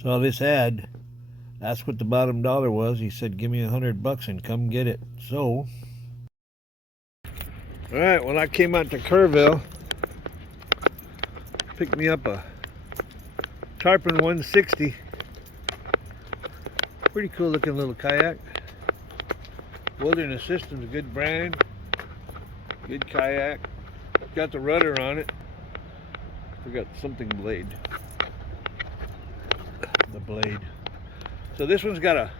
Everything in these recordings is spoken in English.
Saw this ad. Asked what the bottom dollar was. He said, give me $100 and come get it. So, alright, when I came out to Kerrville, picked me up a Tarpon 160. Pretty cool looking little kayak. Wilderness Systems, good brand. Good kayak. Got the rudder on it. Forgot something blade. The blade. So this one's got a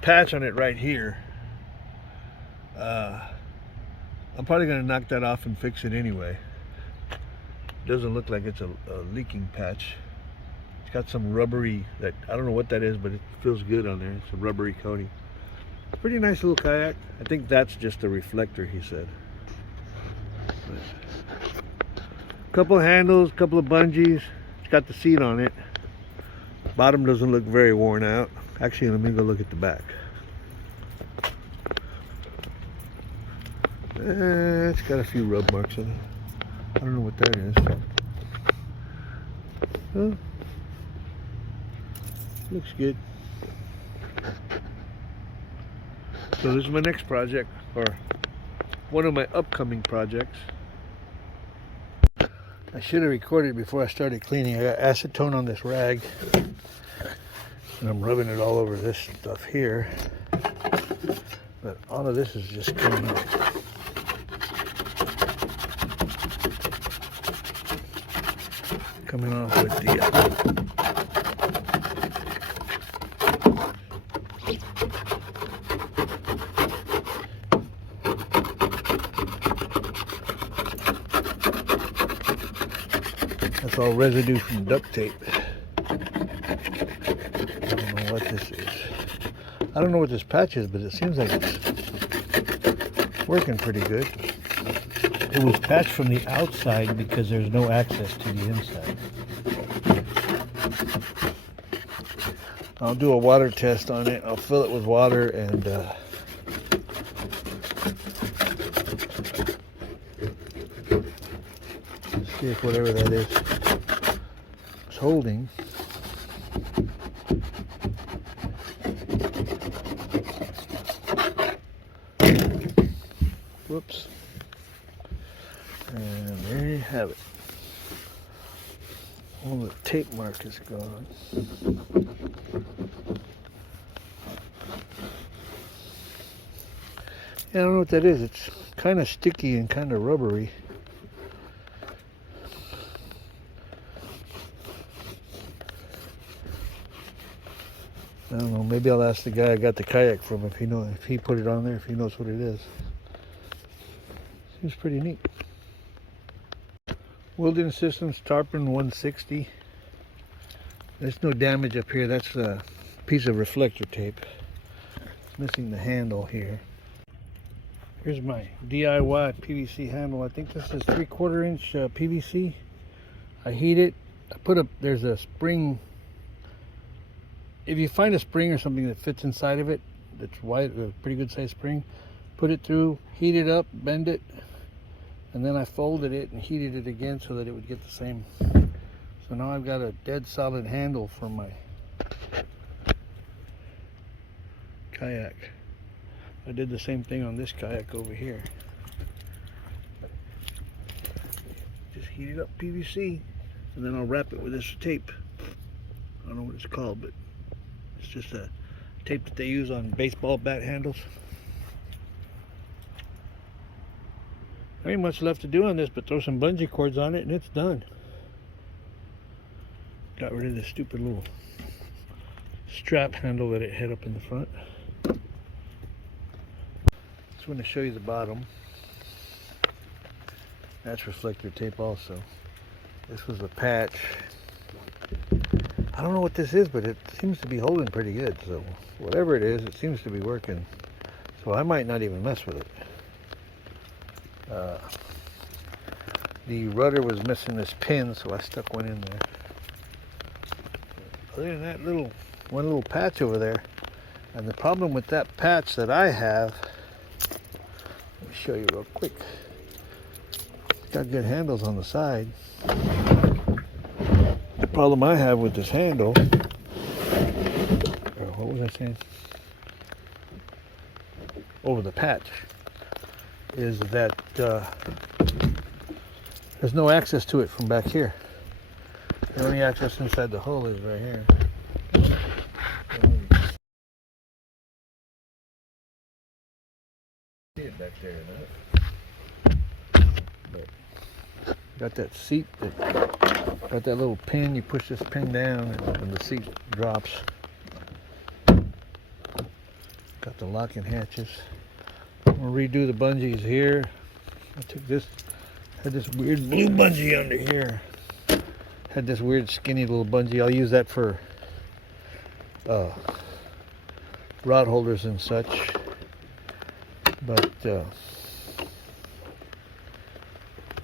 patch on it right here. I'm probably going to knock that off and fix it anyway. Doesn't look like it's a leaking patch. It's got some rubbery, that I don't know what that is, but it feels good on there. It's a rubbery coating. Pretty nice little kayak. I think that's just a reflector, he said. Couple of handles, couple of bungees. It's got the seat on it. Bottom doesn't look very worn out. Actually, let me go look at the back. It's got a few rub marks in it. I don't know what that is. Huh? Looks good. So this is my next project, or one of my upcoming projects. I should have recorded before I started cleaning. I got acetone on this rag, and I'm rubbing it all over this stuff here. But all of this is just coming off. Coming off with the that's all residue from duct tape. I don't know what this is. I don't know what this patch is, but it seems like it's working pretty good. It was patched from the outside because there's no access to the inside. I'll do a water test on it. I'll fill it with water and see if whatever that is holding. Whoops. And there you have it. All the tape mark is gone. Yeah, I don't know what that is. It's kind of sticky and kind of rubbery. I don't know. Maybe I'll ask the guy I got the kayak from if he put it on there, if he knows what it is. Seems pretty neat. Wilderness Systems Tarpon 160. There's no damage up here. That's a piece of reflector tape. It's missing the handle here. Here's my DIY PVC handle. I think this is 3/4 inch PVC. I heat it. There's a spring. If you find a spring or something that fits inside of it, that's wide, a pretty good sized spring, put it through, heat it up, bend it, and then I folded it and heated it again so that it would get the same. So now I've got a dead solid handle for my kayak. I did the same thing on this kayak over here. Just heated up PVC, and then I'll wrap it with this tape. I don't know what it's called, but it's just a tape that they use on baseball bat handles. There ain't much left to do on this but throw some bungee cords on it and it's done. Got rid of this stupid little strap handle that it had up in the front. Just want to show you the bottom. That's reflector tape also. This was a patch. I don't know what this is, but it seems to be holding pretty good. So whatever it is, it seems to be working. So I might not even mess with it. The rudder was missing this pin, so I stuck one in there. Other than that, one little patch over there. And the problem with that patch that I have, let me show you real quick. It's got good handles on the side. problem I have with this handle, what was I saying? Over the patch, is that there's no access to it from back here. The only access inside the hull is right here. See it back there, but got that seat got that little pin. You push this pin down and the seat drops. Got the locking hatches. I'm gonna redo the bungees here. I took this, had this weird blue bungee under here. Had this weird skinny little bungee. I'll use that for rod holders and such. But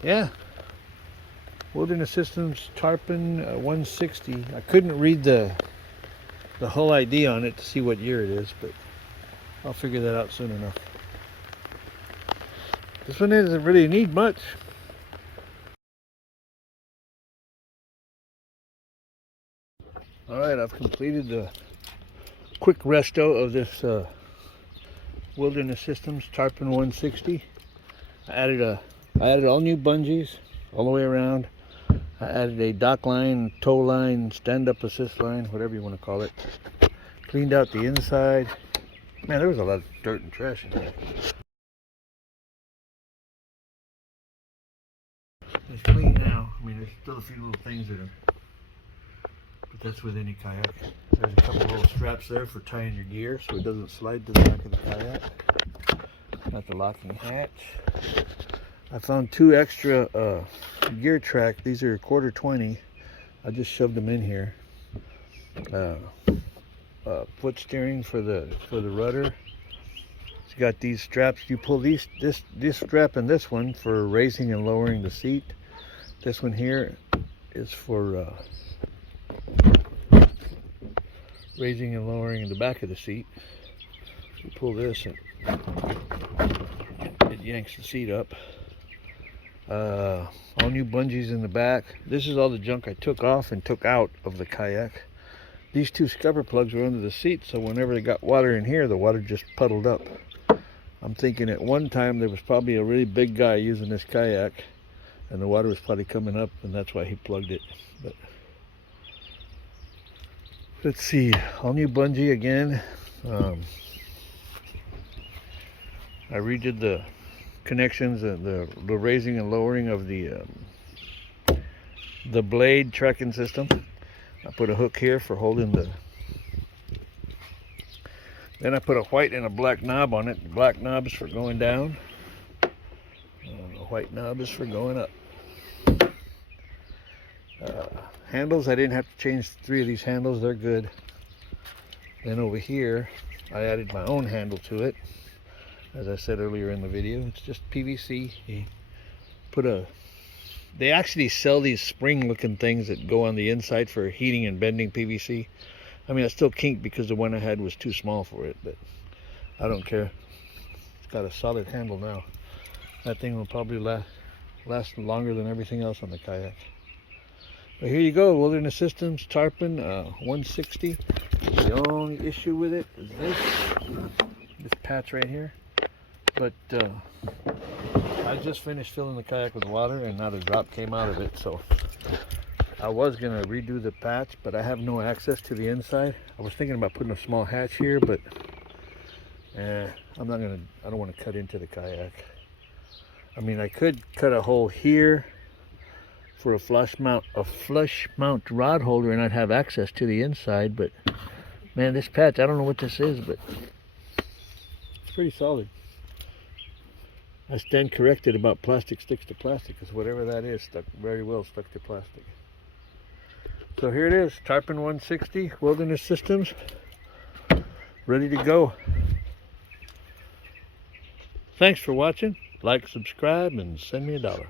yeah, Wilderness Systems Tarpon 160. I couldn't read the hull ID on it to see what year it is, but I'll figure that out soon enough. This one doesn't really need much. Alright, I've completed the quick resto of this Wilderness Systems Tarpon 160. I added all new bungees all the way around. I added a dock line, tow line, stand-up assist line, whatever you want to call it. Cleaned out the inside. Man, there was a lot of dirt and trash in there. It's clean now. I mean, there's still a few little things that are, but that's with any kayak. There's a couple little straps there for tying your gear so it doesn't slide to the back of the kayak. Got the locking hatch. I found 2 extra gear track. These are 1/4 20. I just shoved them in here. Foot steering for the rudder. It's got these straps. You pull this strap and this one for raising and lowering the seat. This one here is for raising and lowering the back of the seat. You pull this and it yanks the seat up. All new bungees in the back. This is all the junk I took off and took out of the kayak. These 2 scupper plugs were under the seat, so whenever they got water in here, the water just puddled up. I'm thinking at one time there was probably a really big guy using this kayak and the water was probably coming up and that's why he plugged it. But let's see, all new bungee again. I redid the connections and the raising and lowering of the blade tracking system. I put a hook here for holding the, then I put a white and a black knob on it. The black knob is for going down, and the white knob is for going up. Handles, I didn't have to change 3 of these handles, they're good. Then over here, I added my own handle to it. As I said earlier in the video, it's just PVC. You put they actually sell these spring looking things that go on the inside for heating and bending PVC. I mean, I still kinked because the one I had was too small for it, but I don't care. It's got a solid handle now. That thing will probably last longer than everything else on the kayak. But here you go, Wilderness Systems Tarpon 160. The only issue with it is this patch right here. But I just finished filling the kayak with water and not a drop came out of it, so I was gonna redo the patch, but I have no access to the inside. I was thinking about putting a small hatch here, but I don't want to cut into the kayak. I mean, I could cut a hole here for a flush mount rod holder and I'd have access to the inside, but man, this patch, I don't know what this is, but it's pretty solid. I stand corrected about plastic sticks to plastic, because whatever that is stuck very well stuck to plastic. So here it is, Tarpon 160, Wilderness Systems, ready to go. Thanks for watching. Like, subscribe, and send me $1.